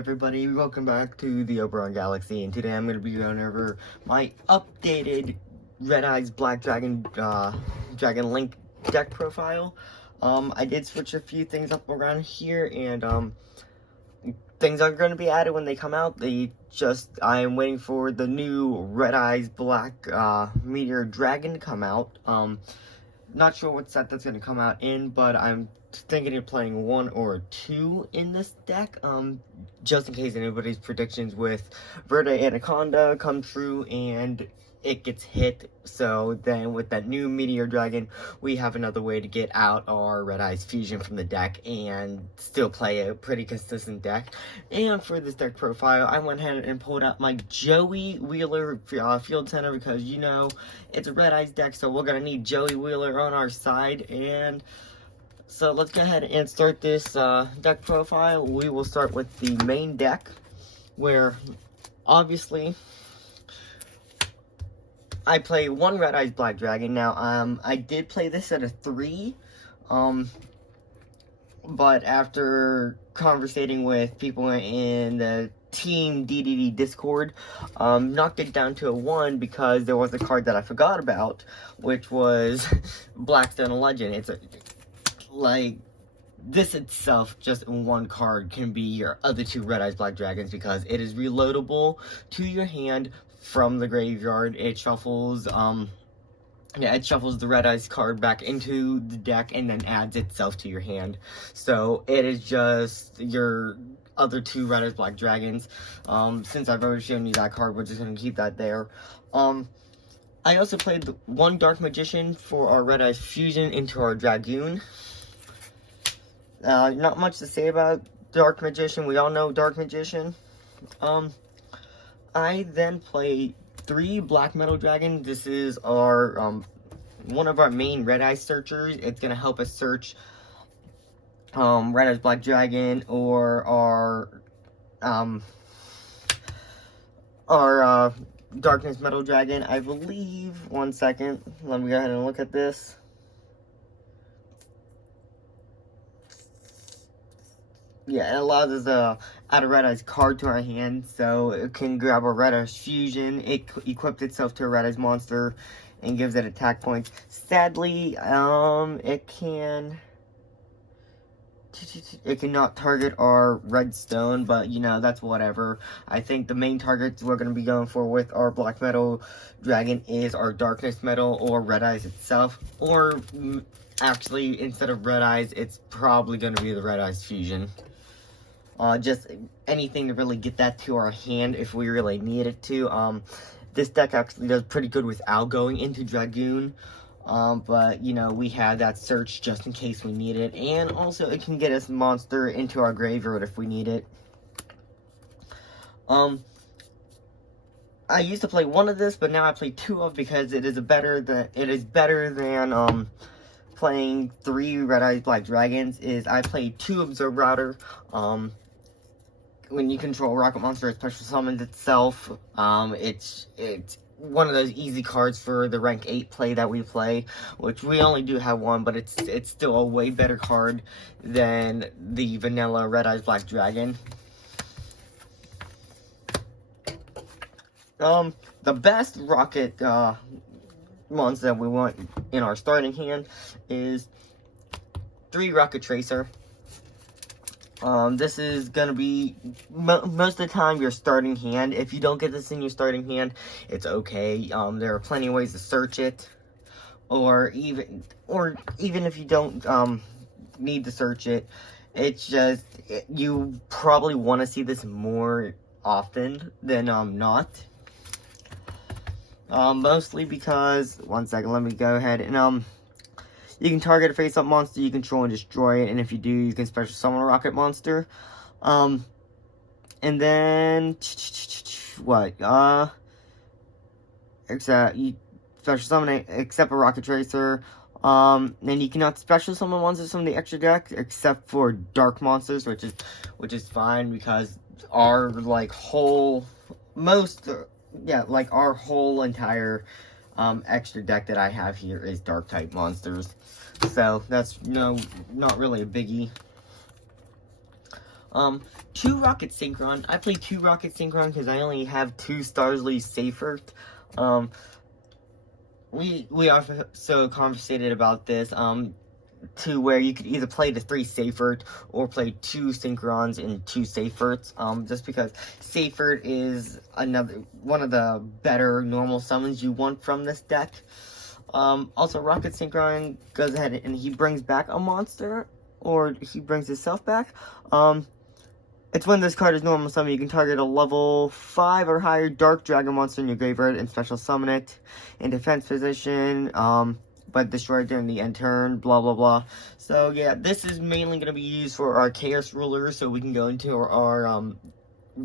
everybody? Welcome back to the Oberon Galaxy, and today I'm going to be going over my updated Red Eyes Black Dragon Dragon Link deck profile. I did switch a few things up around here, and things are going to be added when they come out. I am waiting for the new Red Eyes Black Meteor Dragon to come out. Not sure what set that's going to come out in, but I'm thinking of playing 1 or 2 in this deck, just in case anybody's predictions with Verde Anaconda come true and it gets hit. So then with that new Meteor Dragon, we have another way to get out our Red Eyes Fusion from the deck and still play a pretty consistent deck. And for this deck profile, I went ahead and pulled out my Joey Wheeler Field Center because, you know, it's a Red Eyes deck, so we're going to need Joey Wheeler on our side. And so let's go ahead and start this deck profile. We will start with the main deck, where obviously I play 1 Red Eyes Black Dragon. Now, I did play this at a 3, but after conversating with people in the Team DDD Discord, knocked it down to a 1 because there was a card that I forgot about, which was Blackstone Legend. It's like, this itself, just in 1 card, can be your other 2 Red Eyes Black Dragons because it is reloadable to your hand from the graveyard. It shuffles, it shuffles the Red Eyes card back into the deck and then adds itself to your hand. So it is just your other 2 Red Eyes Black Dragons. Since I've already shown you that card, we're just going to keep that there. I also played 1 Dark Magician for our Red Eyes Fusion into our Dragoon. Not much to say about Dark Magician. We all know Dark Magician. I then play 3 Black Metal Dragon. This is our, one of our main Red Eyes searchers. It's going to help us search, Red Eyes Black Dragon or our Darkness Metal Dragon. I believe, one second, let me go ahead and look at this. Yeah, it allows us to add a Red Eyes card to our hand, so it can grab a Red Eyes Fusion. It equips itself to a Red Eyes monster and gives it attack points. Sadly, it cannot target our Redstone, but, you know, that's whatever. I think the main targets we're going to be going for with our Black Metal Dragon is our Darkness Metal or Red Eyes itself, or actually, instead of Red Eyes, it's probably going to be the Red Eyes Fusion. Just anything to really get that to our hand if we really need it to. This deck actually does pretty good without going into Dragoon. But, you know, we have that search just in case we need it. And also, it can get us monster into our graveyard if we need it. I used to play 1 of this, but now I play 2 of because it is better than playing 3 Red Eyes Black Dragons. I play 2 Absorb Router. When you control Rocket Monster, it special summons itself. It's one of those easy cards for the rank 8 play that we play, which we only do have 1, but it's still a way better card than the vanilla Red Eyes Black Dragon. The best Rocket monster that we want in our starting hand is 3 Rocket Tracer. This is gonna be most of the time your starting hand. If you don't get this in your starting hand, it's okay. There are plenty of ways to search it, or even if you don't need to search it, it's just you probably want to see this more often than not. Mostly because, one second, let me go ahead and you can target a face-up monster you control and destroy it, and if you do, you can special summon a rocket monster. And then, what, you special summon it, except a rocket tracer. And you cannot special summon monsters from the extra deck, except for dark monsters, which is fine, because our, like, our whole entire extra deck that I have here is dark type monsters, so that's not really a biggie. 2 Rocket Synchron. I play 2 Rocket Synchron because I only have 2 Starly Seifert. We also conversated about this, to where you could either play the 3 Seifert or play 2 Synchron's and 2 Seiferts, just because Seifert is one of the better normal summons you want from this deck. Also, Rocket Synchron goes ahead and he brings back a monster, or he brings himself back. It's when this card is normal summon, you can target a level 5 or higher Dark Dragon monster in your graveyard and special summon it in defense position, but destroy it during the end turn, blah blah blah. So yeah, this is mainly going to be used for our Chaos Rulers, so we can go into our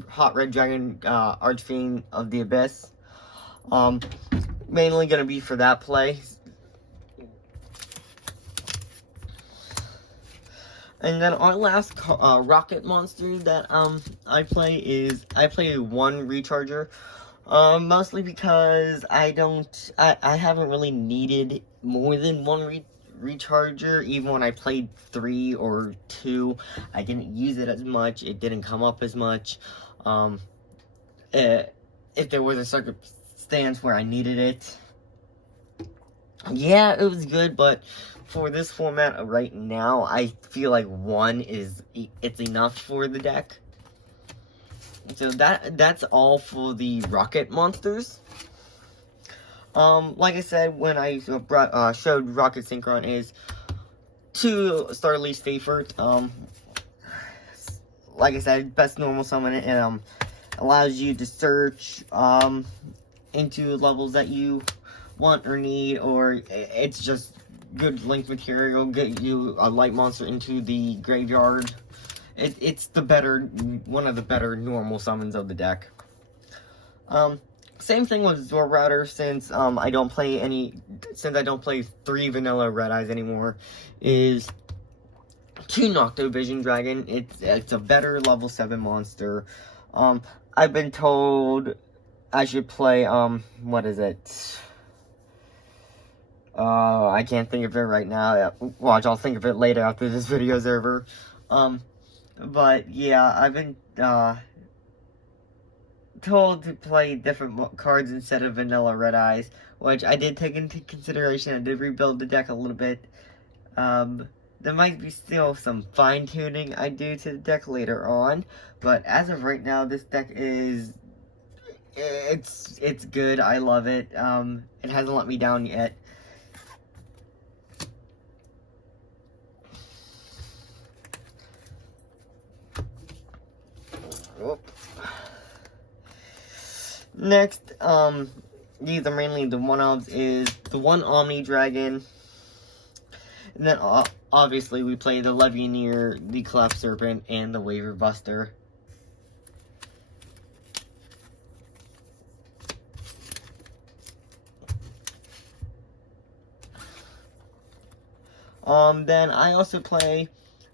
Hot Red Dragon, Archfiend of the Abyss. Mainly going to be for that play. And then our last rocket monster that I play is I play 1 Recharger, mostly because I haven't really needed more than 1 Recharger. Even when I played 3 or 2, I didn't use it as much. It didn't come up as much. If there was a circumstance where I needed it, yeah, it was good, but for this format right now, I feel like 1 it's enough for the deck. So that's all for the rocket monsters. Like I said, when I showed Rocket Synchron is 2 Starly Seifert. Like I said, best normal summon, and allows you to search into levels that you want or need, or it's just good link material, get you a light monster into the graveyard. It's one of the better normal summons of the deck. Same thing with Zoroark, since I don't play 3 vanilla Red Eyes anymore, is 2 Nocto Vision Dragon. It's a better level 7 monster. I've been told I should play what is it? I can't think of it right now. Watch, I'll think of it later after this video's over. But yeah, I've been told to play different cards instead of vanilla Red Eyes, which I did take into consideration. I did rebuild the deck a little bit. There might be still some fine-tuning I do to the deck later on, but as of right now, this deck it's good. I love it. It hasn't let me down yet. Next, these are mainly the one-ofs, is the 1 Omni Dragon, and then obviously we play the Levianeer, the Cleft Serpent, and the Waver Buster. Then I also play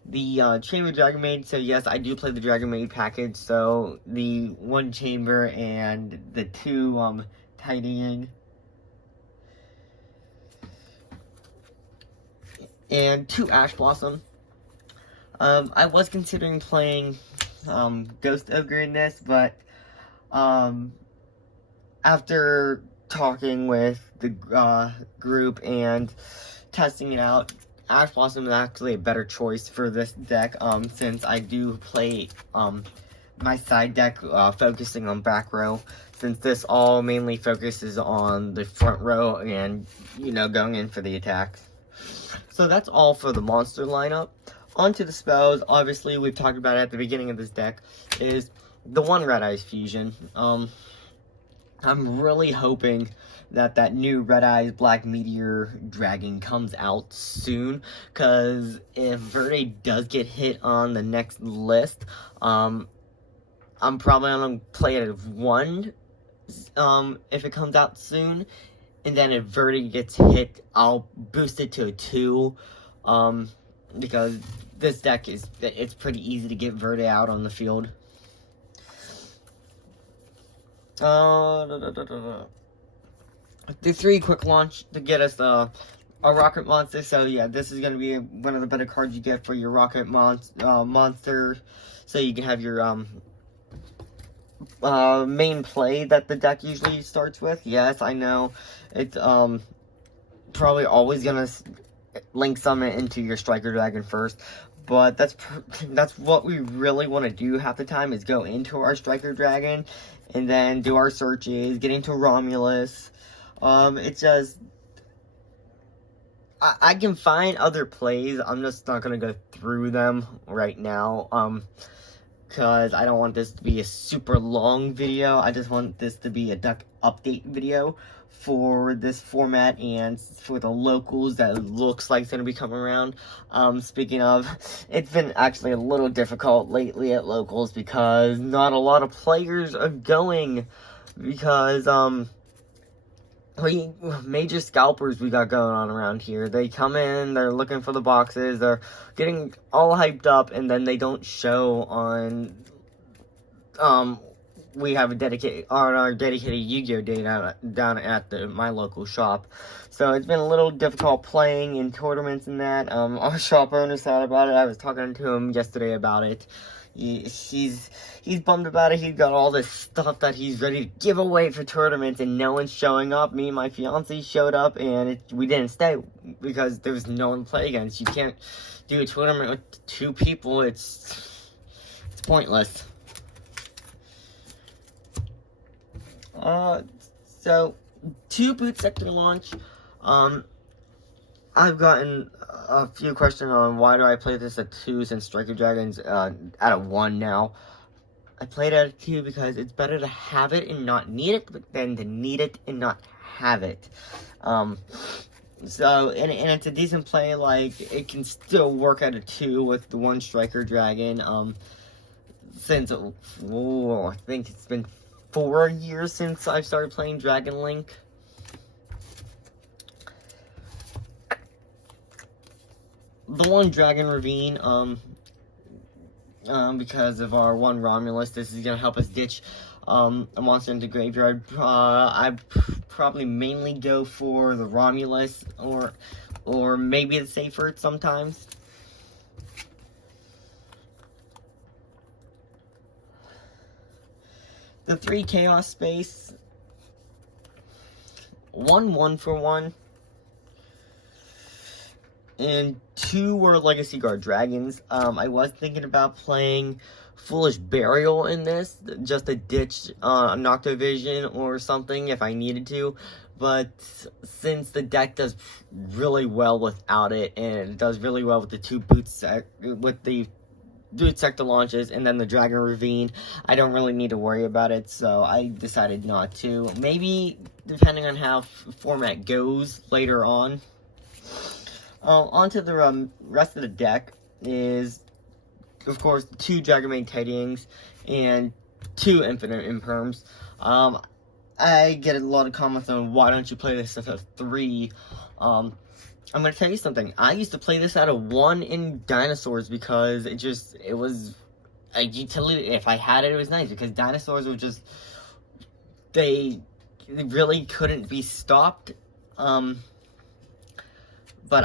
the Chamber Dragon Maid. So yes, I do play the Dragon Maid package. So the 1 Chamber and the 2 Tidying. And 2 Ash Blossom. I was considering playing Ghost Ogre in this, but after talking with the group and testing it out, Ash Blossom is actually a better choice for this deck, since I do play my side deck focusing on back row, since this all mainly focuses on the front row and, you know, going in for the attacks. So that's all for the monster lineup. On to the spells. Obviously, we've talked about it at the beginning of this deck, is the 1 Red Eyes Fusion. I'm really hoping that new Red Eyes Black Meteor Dragon comes out soon, because if Verde does get hit on the next list, I'm probably going to play it as 1, if it comes out soon, and then if Verde gets hit, I'll boost it to a 2, because this deck it's pretty easy to get Verde out on the field. The 3 quick launch to get us a rocket monster. So yeah, this is going to be one of the better cards you get for your rocket monster so you can have your main play that the deck usually starts with. Yes, I know it's probably always gonna link summon into your Striker Dragon first, but that's what we really want to do half the time, is go into our Striker Dragon and then do our searches, get into Romulus. It's just, I can find other plays. I'm just not gonna go through them right now, because I don't want this to be a super long video. I just want this to be a deck update video for this format and for the locals that looks like it's going to be coming around. Speaking of, it's been actually a little difficult lately at locals because not a lot of players are going, because major scalpers we got going on around here. They come in, they're looking for the boxes, they're getting all hyped up, and then they don't show on we have our dedicated Yu-Gi-Oh day down at my local shop. So it's been a little difficult playing in tournaments and that. Our shop owner sad about it. I was talking to him yesterday about it. He's bummed about it. He's got all this stuff that he's ready to give away for tournaments, and no one's showing up. Me and my fiance showed up, and we didn't stay because there was no one to play against. You can't do a tournament with 2 people. It's pointless. So 2 boot sector launch. I've gotten a few questions on why do I play this at 2 since Striker Dragon's at a 1 now. I played at a 2 because it's better to have it and not need it than to need it and not have it. So, and it's a decent play. Like, it can still work at a 2 with the 1 Striker Dragon. Since, I think it's been 4 years since I started playing Dragon Link. The 1 Dragon Ravine, because of our 1 Romulus, this is going to help us ditch a monster into graveyard. I probably mainly go for the Romulus, or maybe the Safer sometimes. The 3 Chaos Space, 1 for 1, and 2 were Legacy Guard Dragons. I was thinking about playing Foolish Burial in this, just to ditch Noctovision or something if I needed to, but since the deck does really well without it, and it does really well with the 2 boots, with the boot sector launches and then the Dragon Ravine, I don't really need to worry about it, so I decided not to. Maybe, depending on how format goes later on. Onto the rest of the deck is, of course, 2 Dragonbane Titans and 2 Infinite Imperms. I get a lot of comments on why don't you play this at a 3. I'm going to tell you something. I used to play this at a 1 in Dinosaurs because it was a utility. If I had it, it was nice because Dinosaurs were just, they really couldn't be stopped. But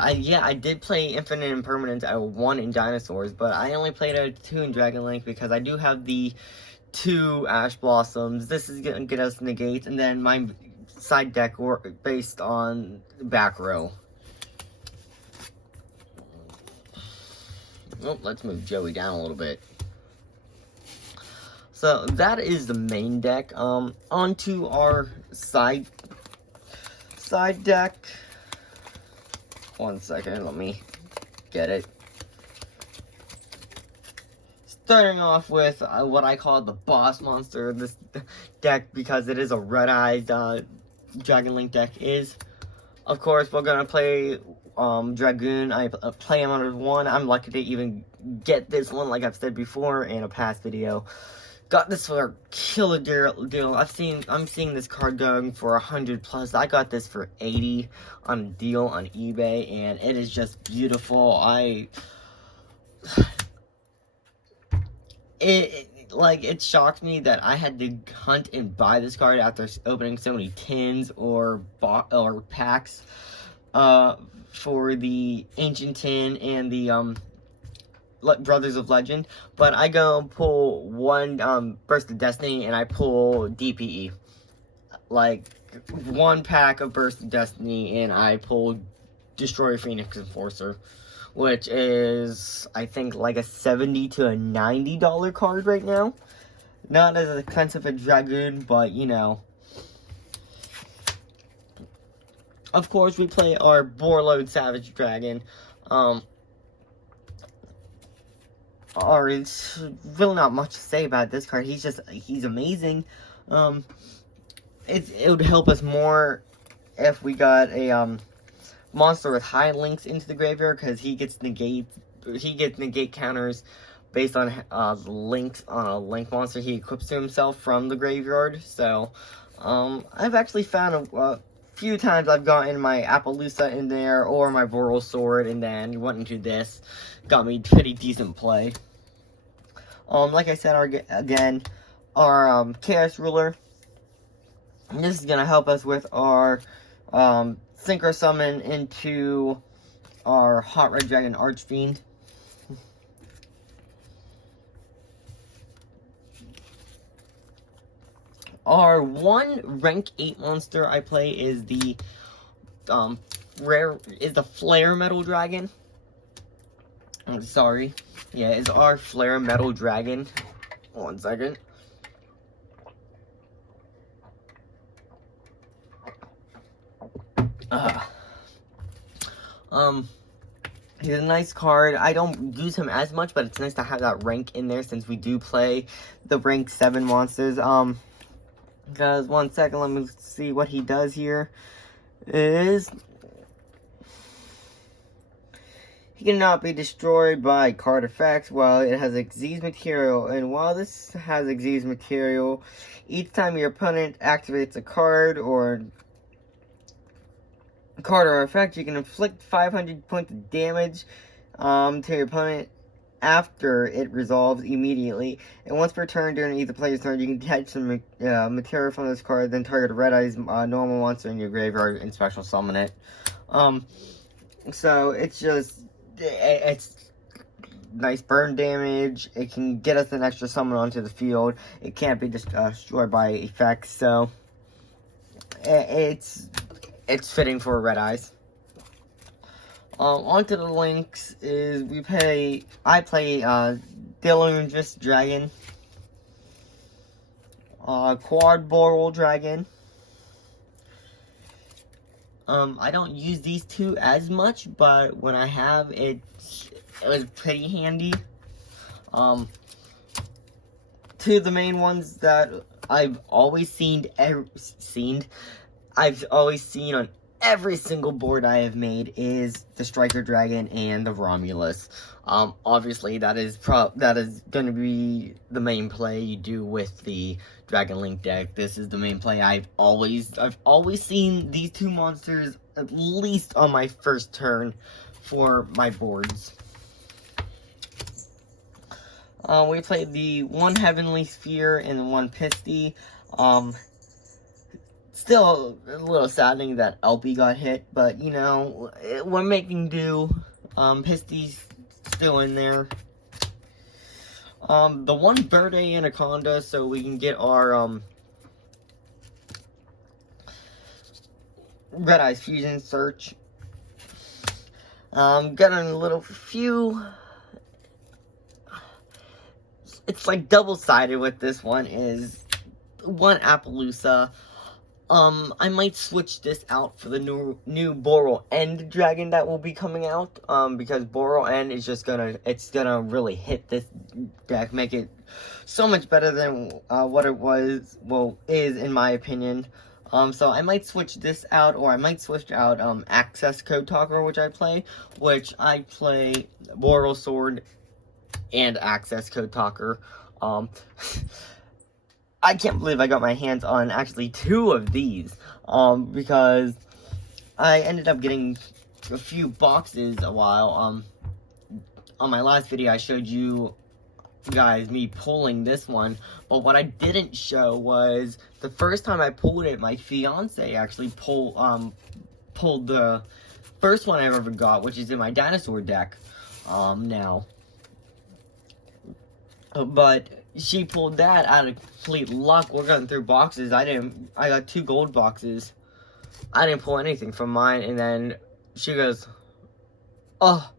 I did play Infinite Impermanence at a 1 in Dinosaurs, but I only played at a 2 in Dragon Link because I do have the 2 Ash Blossoms. This is going to get us negates, and then my side deck based on back row. Oh, let's move Joey down a little bit. So that is the main deck. Onto our side deck. 1 second, let me get it. Starting off with what I call the boss monster of this deck, because it is a red-eyed Dragon Link deck, is, of course, we're going to play Dragoon. I play him under 1. I'm lucky to even get this one, like I've said before in a past video. Got this for a killer deal. I'm seeing this card going for 100 plus. I got this for 80 on a deal on eBay, and it is just beautiful. It shocked me that I had to hunt and buy this card after opening so many tins or packs for the Ancient Tin and the Brothers of Legend, but I go pull one Burst of Destiny, and I pull DPE. Like, one pack of Burst of Destiny, and I pull Destroyer Phoenix Enforcer, which is, I think, like a $70 to a $90 card right now. Not as expensive as Dragoon, but, you know. Of course, we play our Borreload Savage Dragon. It's really not much to say about this card. He's amazing. It would help us more if we got a, monster with high links into the graveyard, because he gets negate counters based on links on a link monster he equips to himself from the graveyard. So I've actually found a few times I've gotten my Appaloosa in there or my Boral Sword, and then went into this, got me pretty decent play. Like I said, our Chaos Ruler. This is gonna help us with our Synchro Summon into our Hot Red Dragon Archfiend. Our one rank 8 monster I play is the Flare Metal Dragon. I'm sorry. Yeah, it's our Flare Metal Dragon. 1 second. He's a nice card. I don't use him as much, but it's nice to have that rank in there since we do play the rank 7 monsters. Guys, 1 second, let me see what he does here. He cannot be destroyed by card effects while it has Xyz material. And while this has Xyz material, each time your opponent activates a card or effect, you can inflict 500 points of damage to your opponent after it resolves immediately. And once per turn during either player's turn, you can detach some material from this card, then target a Red Eyes normal monster in your graveyard and special summon it. So it's nice burn damage. It can get us an extra summon onto the field. It can't be destroyed by effects, so it's fitting for Red Eyes. Onto the links is I play Delungus Dragon, Quad Boral Dragon. I don't use these two as much, but when I have, it was pretty handy. Two of the main ones that I've always seen on every single board I have made is the Striker Dragon and the Romulus. Obviously that is going to be the main play you do with the Dragon Link deck. This is the main play. I've always seen these two monsters at least on my first turn for my boards. We played the one Heavenly Sphere and one Pisty. Still a little saddening that LP got hit, but, you know, we're making do. Pisty's still in there. The one Verde Anaconda, so we can get our, Red Eyes Fusion Search. Got a little few. It's like double-sided with this one is one Appaloosa. I might switch this out for the new Boral End Dragon that will be coming out, because Boral End is it's gonna really hit this deck, make it so much better than what it is in my opinion. So I might switch this out, or I might switch out Access Code Talker, which I play Boral Sword and Access Code Talker. I can't believe I got my hands on actually 2 of these, because I ended up getting a few boxes a while. On my last video, I showed you guys me pulling this one, but what I didn't show was the first time I pulled it, my fiance actually pulled the first one I've ever got, which is in my dinosaur deck, now. But she pulled that out of complete luck. We're going through boxes. I got 2 gold boxes. I didn't pull anything from mine, and then she goes, oh,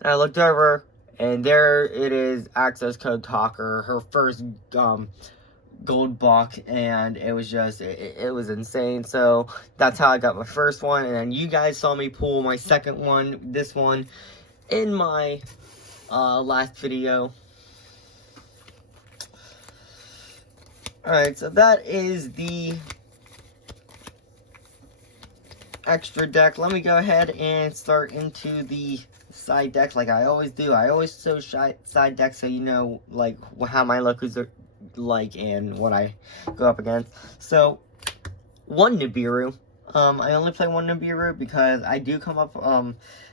and I looked over, and there it is, access code Talker, her first gold box, and it was just, it was insane. So that's how I got my first one, and then you guys saw me pull my second one, this one, in my last video. Alright, so that is the extra deck. Let me go ahead and start into the side deck like I always do. I always show side decks so you know like how my locals are like and what I go up against. So, one Nibiru. I only play one Nibiru because I do come up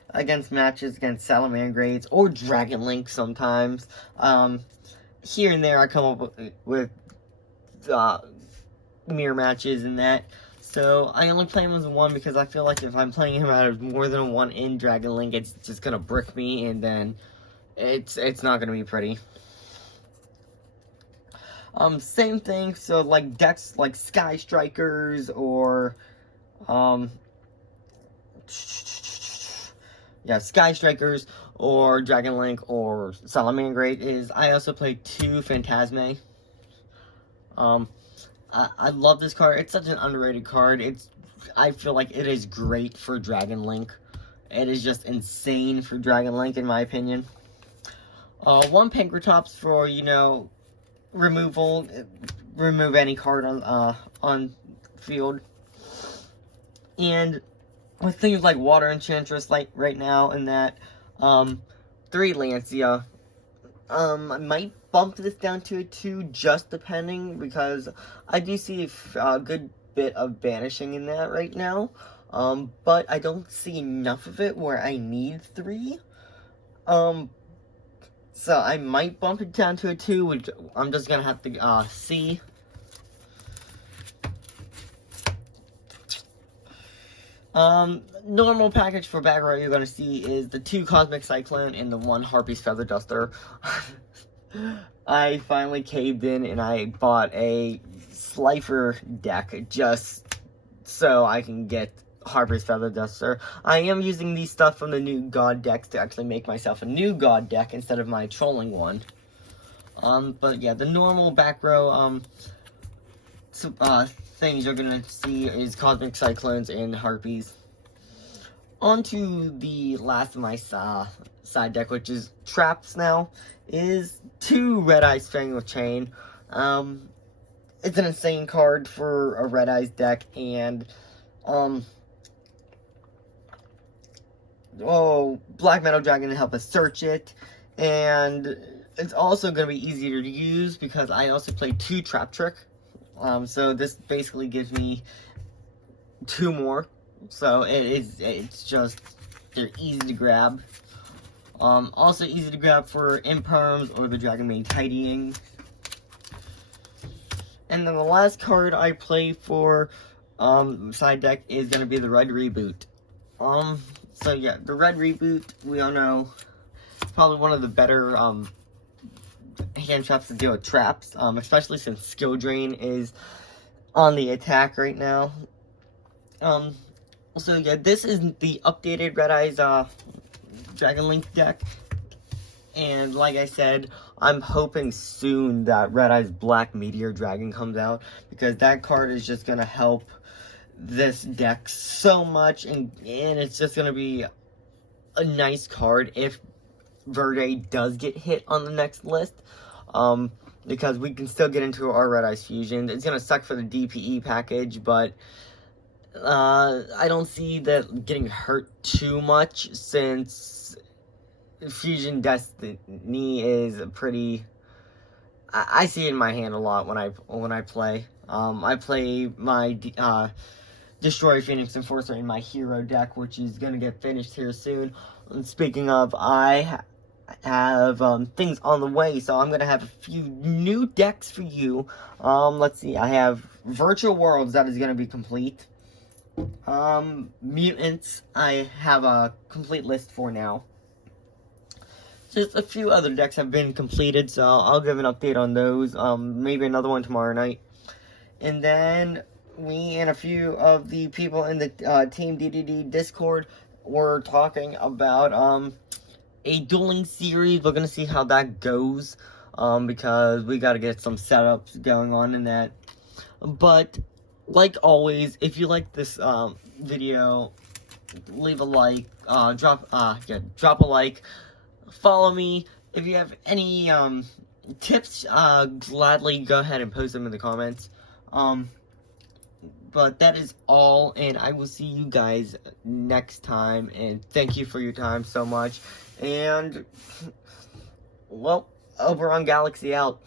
against matches against Salamangreats or Dragon Link sometimes. Here and there I come up with mirror matches and that. So I only play him as one because I feel like if I'm playing him out of more than one in Dragon Link, it's just gonna brick me, and then it's not gonna be pretty. Same thing. So like decks like Sky Strikers or Sky Strikers or Dragon Link or Salamangreat is. I also play 2 Phantasme. I love this card. It's such an underrated card. I feel like it is great for Dragon Link. It is just insane for Dragon Link, in my opinion. 1 Pankratops for, you know, removal. Remove any card on field. And with things like Water Enchantress, like right now, and that, 3 Lancia. I might bump this down to a 2, just depending, because I do see a good bit of banishing in that right now. But I don't see enough of it where I need 3. So I might bump it down to a 2, which I'm just gonna have to see. Normal package for back row you're gonna see is the 2 Cosmic Cyclone and the 1 Harpy's Feather Duster. I finally caved in and I bought a Slifer deck just so I can get Harpy's Feather Duster. I am using these stuff from the new God decks to actually make myself a new God deck instead of my trolling one. But yeah, the normal back row, things you're gonna see is Cosmic Cyclones and Harpies. On to the last of my side deck, which is Traps now, is 2 Red Eyes Strangle Chain. It's an insane card for a Red Eyes deck, and, Black Metal Dragon to help us search it, and it's also going to be easier to use because I also play 2 Trap Trick. So this basically gives me 2 more. So it's just, they're easy to grab. Also easy to grab for Imperms or the Dragon Maid Tidying. And then the last card I play for side deck is going to be the Red Reboot. So yeah, the Red Reboot, we all know, it's probably one of the better hand traps to deal with traps, especially since Skill Drain is on the attack right now. So yeah, this is the updated Red Eyes Dragon Link deck, and like I said, I'm hoping soon that Red Eyes Black Meteor Dragon comes out, because that card is just gonna help this deck so much, and it's just gonna be a nice card if Verde does get hit on the next list, because we can still get into our Red Eyes Fusion. It's gonna suck for the DPE package, but I don't see that getting hurt too much, since Fusion Destiny is a pretty, I see it in my hand a lot when I play. I play my Destroy Phoenix Enforcer in my hero deck, which is gonna get finished here soon. And speaking of, I have things on the way, so I'm gonna have a few new decks for you. Let's see, I have Virtual Worlds that is gonna be complete. Mutants, I have a complete list for now. just a few other decks have been completed, so I'll give an update on those. Maybe another one tomorrow night. And then we and a few of the people in the Team DDD Discord were talking about a dueling series. We're gonna see how that goes, because we gotta get some setups going on in that. But like always, if you like this video, leave a like, drop a like, follow me. If you have any tips, gladly go ahead and post them in the comments. But that is all, and I will see you guys next time, and thank you for your time so much. And well, Oberon Galaxy out.